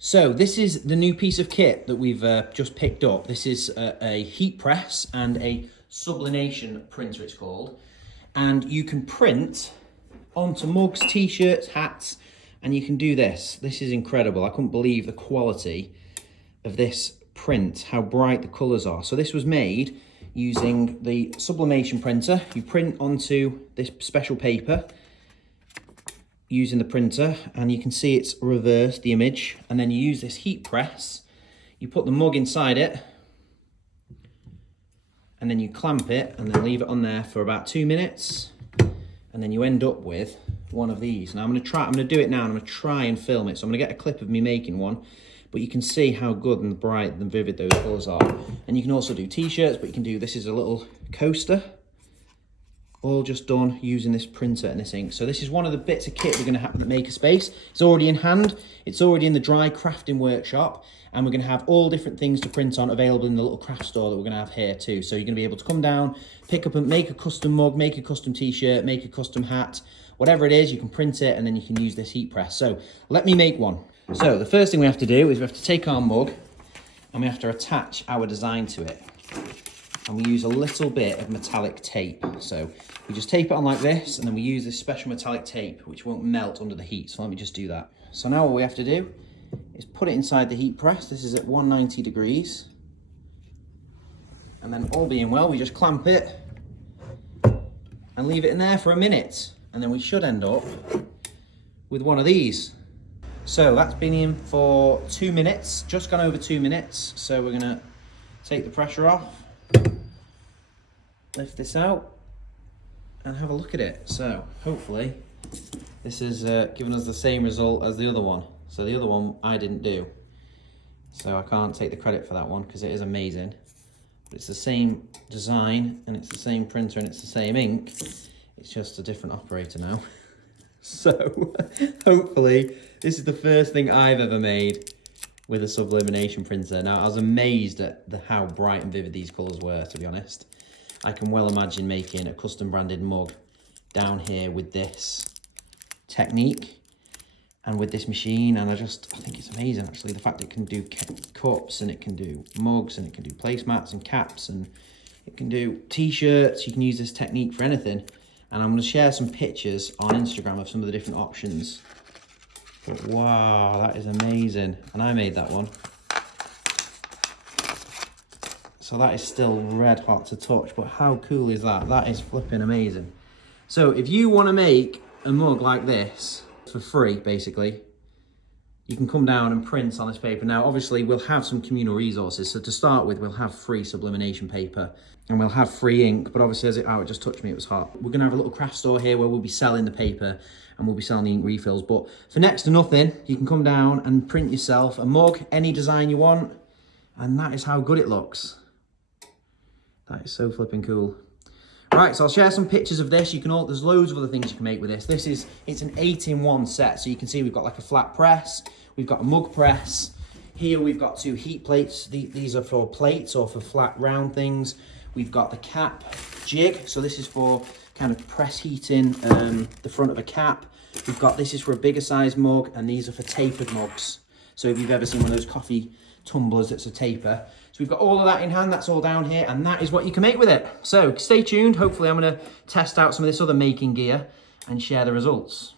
So this is the new piece of kit that we've just picked up. This is a heat press and a sublimation printer, it's called. And you can print onto mugs, t-shirts, hats, and you can do this. This is incredible. I couldn't believe the quality of this print, how bright the colours are. So this was made using the sublimation printer. You print onto this special paper using the printer, and you can see it's reversed, the image, and then you use this heat press. You put the mug inside it, and then you clamp it and then leave it on there for about 2 minutes, and then you end up with one of these. Now I'm gonna do it now, and I'm gonna try and film it. So I'm gonna get a clip of me making one, but you can see how good and bright and vivid those colours are. And you can also do t-shirts, but you can do, this is a little coaster, all just done using this printer and this ink. So this is one of the bits of kit we're gonna have at the Makerspace. It's already in hand, it's already in the dry crafting workshop, and we're gonna have all different things to print on available in the little craft store that we're gonna have here too. So you're gonna be able to come down, pick up and make a custom mug, make a custom t-shirt, make a custom hat, whatever it is, you can print it and then you can use this heat press. So let me make one. So the first thing we have to do is we have to take our mug and we have to attach our design to it. And we use a little bit of metallic tape. So we just tape it on like this, and then we use this special metallic tape which won't melt under the heat. So let me just do that. So now what we have to do is put it inside the heat press. This is at 190 degrees. And then all being well, we just clamp it and leave it in there for a minute. And then we should end up with one of these. So that's been in for 2 minutes, just gone over 2 minutes. So we're gonna take the pressure off, lift this out and have a look at it. So hopefully this is giving us the same result as the other one. So the other one I didn't do, so I can't take the credit for that one because it is amazing. But it's the same design and it's the same printer and it's the same ink. It's just a different operator now. So hopefully this is the first thing I've ever made with a sublimation printer. Now I was amazed at how bright and vivid these colours were, to be honest. I can well imagine making a custom branded mug down here with this technique and with this machine, and I think it's amazing actually, the fact it can do cups and it can do mugs and it can do placemats and caps and it can do t-shirts. You can use this technique for anything, and I'm going to share some pictures on Instagram of some of the different options. But wow, that is amazing, and I made that one. So that is still red hot to touch, but how cool is that? That is flipping amazing. So if you want to make a mug like this for free, basically, you can come down and print on this paper. Now, obviously, we'll have some communal resources. So to start with, we'll have free sublimation paper and we'll have free ink. But obviously, it just touched me, it was hot. We're going to have a little craft store here where we'll be selling the paper and we'll be selling the ink refills. But for next to nothing, you can come down and print yourself a mug, any design you want. And that is how good it looks. That is so flipping cool. Right, so I'll share some pictures of this. There's loads of other things you can make with this. It's an 8-in-1 set. So you can see we've got like a flat press, we've got a mug press. Here we've got 2 heat plates. These are for plates or for flat round things. We've got the cap jig. So this is for kind of press heating the front of a cap. This is for a bigger size mug, and these are for tapered mugs. So if you've ever seen one of those coffee tumblers that's a taper. So we've got all of that in hand, that's all down here, and that is what you can make with it. So stay tuned, hopefully I'm gonna test out some of this other making gear and share the results.